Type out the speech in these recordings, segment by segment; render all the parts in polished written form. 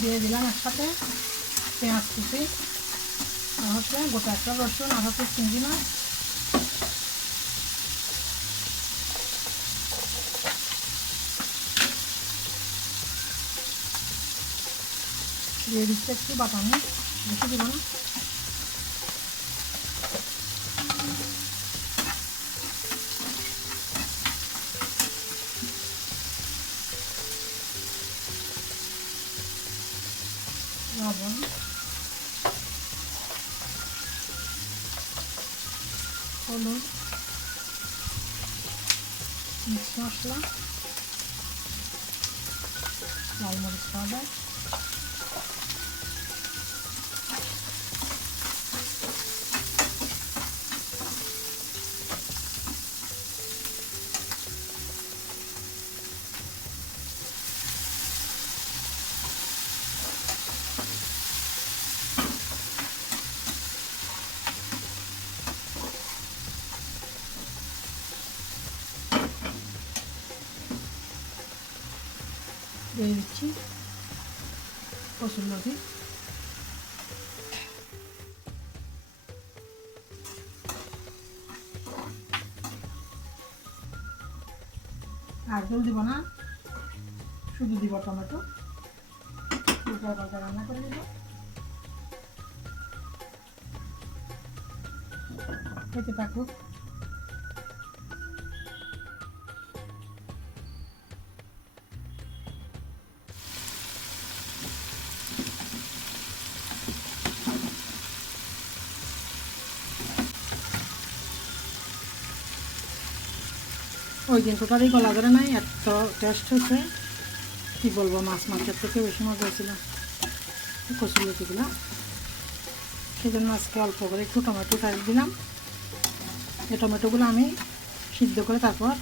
দিয়ে দিলাম একসাথে পেঁয়াজ কুচি আর হচ্ছে গোটা একটা রসুন আর হচ্ছে চিংড়ি মাছ। দিয়ে দিচ্ছে একটু বাটানি, বেশি দেবো না। লবণ, হলুদ, মিক্স মশলা, লাল মরিচ পাউডার, দিয়ে দিচ্ছি কসুর লতি, আর জল দিব না, শুধু দিব টমেটো। রান্না করে দিব, খেতে থাকুক। ওই দিন টোটালি গলা ধরে নাই, এত টেস্ট হচ্ছে কী বলবো, মাছ মাংসের থেকে বেশি মজা হয়েছিল কচুর লতিগুলো। সেই জন্য আজকে অল্প করে একটু টমেটো সাইজ দিলাম। এই টমেটোগুলো আমি সিদ্ধ করে তারপর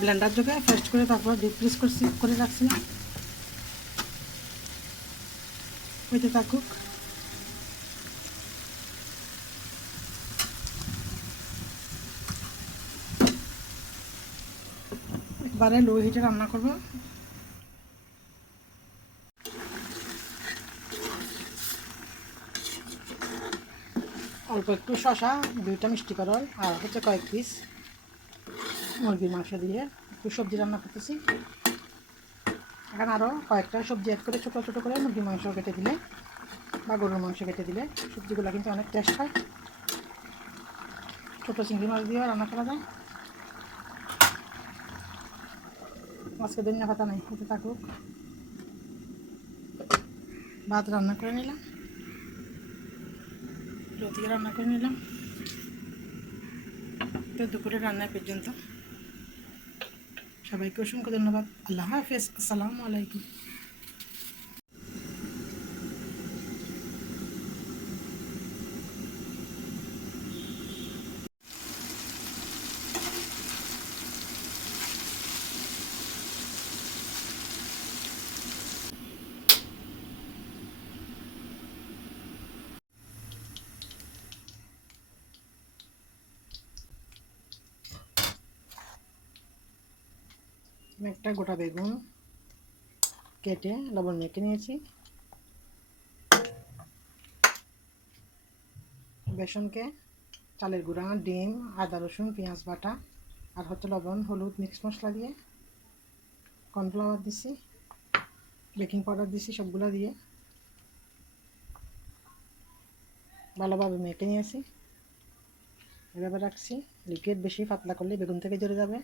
ব্লেন্ডার যোগে পেস্ট করে তারপর ডিপ ফ্রিজ করে রাখছিলাম। হইতে থাকুক। একবারে লো হিটে রান্না করব। অল্প একটু শসা, 2টা মিষ্টি করল আর হচ্ছে কয়েক পিস মুরগির মাংস দিয়ে একটু সবজি রান্না করতেছি। এখন আরও কয়েকটা সবজি অ্যাড করে ছোটো ছোটো করে মুরগির মাংস কেটে দিলে বা গরুর মাংস কেটে দিলে সবজিগুলো কিন্তু অনেক টেস্ট হয়। ছোটো চিংড়ি মাছ দিয়েও রান্না করা যায়। আজকে ধনিয়া পাতা নেই, হতে থাকুক। ভাত রান্না করে নিলাম, লতি রান্না করে নিলাম। তো দুপুরে রান্না পর্যন্ত সবাইকে অসংখ্য ধন্যবাদ। আল্লাহ হাফেজ, আসসালামু আলাইকুম। আমি একটা গোটা বেগুন কেটে লবণ মেখে নিয়েছি, বেসনকে চালের গুঁড়া, ডিম, আদা রসুন পেঁয়াজ বাটা আর হচ্ছে লবণ হলুদ মিক্স মশলা দিয়ে কর্নফ্লাওয়ার দিছি, বেকিং পাউডার দিছি, সবগুলো দিয়ে ভালোভাবে মেখে নিয়েছি। এভাবে রাখছি। লিকুইড বেশি পাতলা করলে বেগুন থেকে ঝরে যাবে।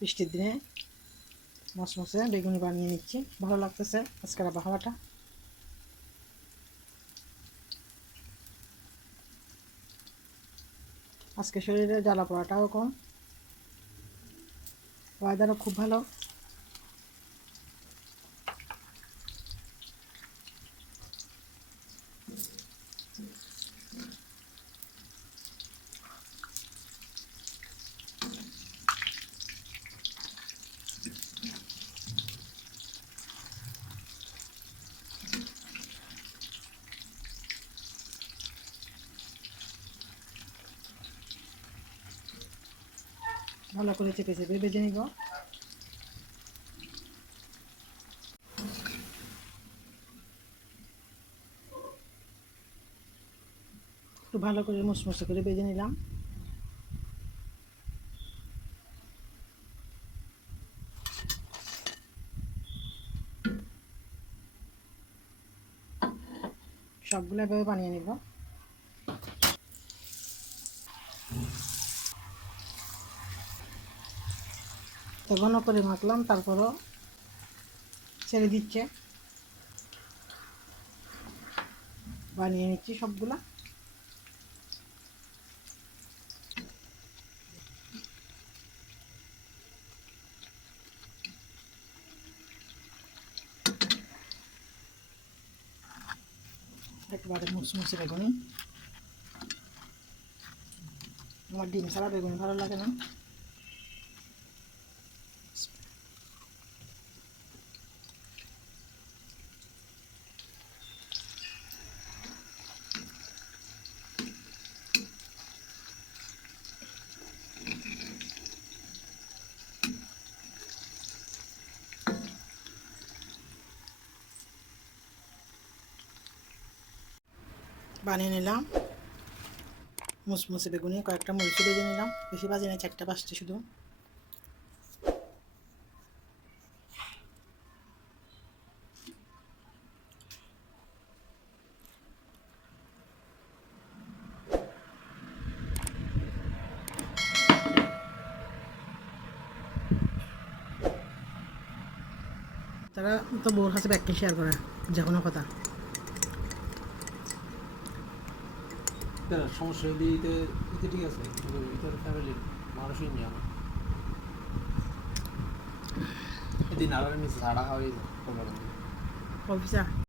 বৃষ্টির দিনে মচমচে বেগুনি বানিয়ে নিচ্ছি, ভালো লাগতেছে আজকের আবহাওয়াটা। আজকে শরীরে জ্বালা পড়াটাও কম, ওয়েদারও খুব ভালো। ভালো করে চেপে চেপে ভেজে নিব। একটু ভালো করে মুসমুসে করে ভেজে নিলাম। সবগুলো এভাবে বানিয়ে নিব। তো ঘন করে মাখলাম, তারপরও ছেড়ে দিচ্ছে। বানিয়ে নিচ্ছি সবগুলা। একেবারে মুসমুসে বেগুনি। আমার ডিম ছাড়া বেগুনি ভালো লাগে না। বানিয়ে নিলাম মুসমুসে বেগুনি। কয়েকটা মরিচ ভেজে নিলাম, বেশি ভাজি না, 4টা 5টা শুধু। তারা তো বউর কাছে ব্যাগকে শেয়ার করে যে কোনো কথা। সমস্যা দিতে দিতে ঠিক আছে, কিন্তু ভিতরে ফ্যামিলির মানুষই নিয়ে আমার এদিন আলাদা মিশে ছাড়া হয়ে যায় অফিসা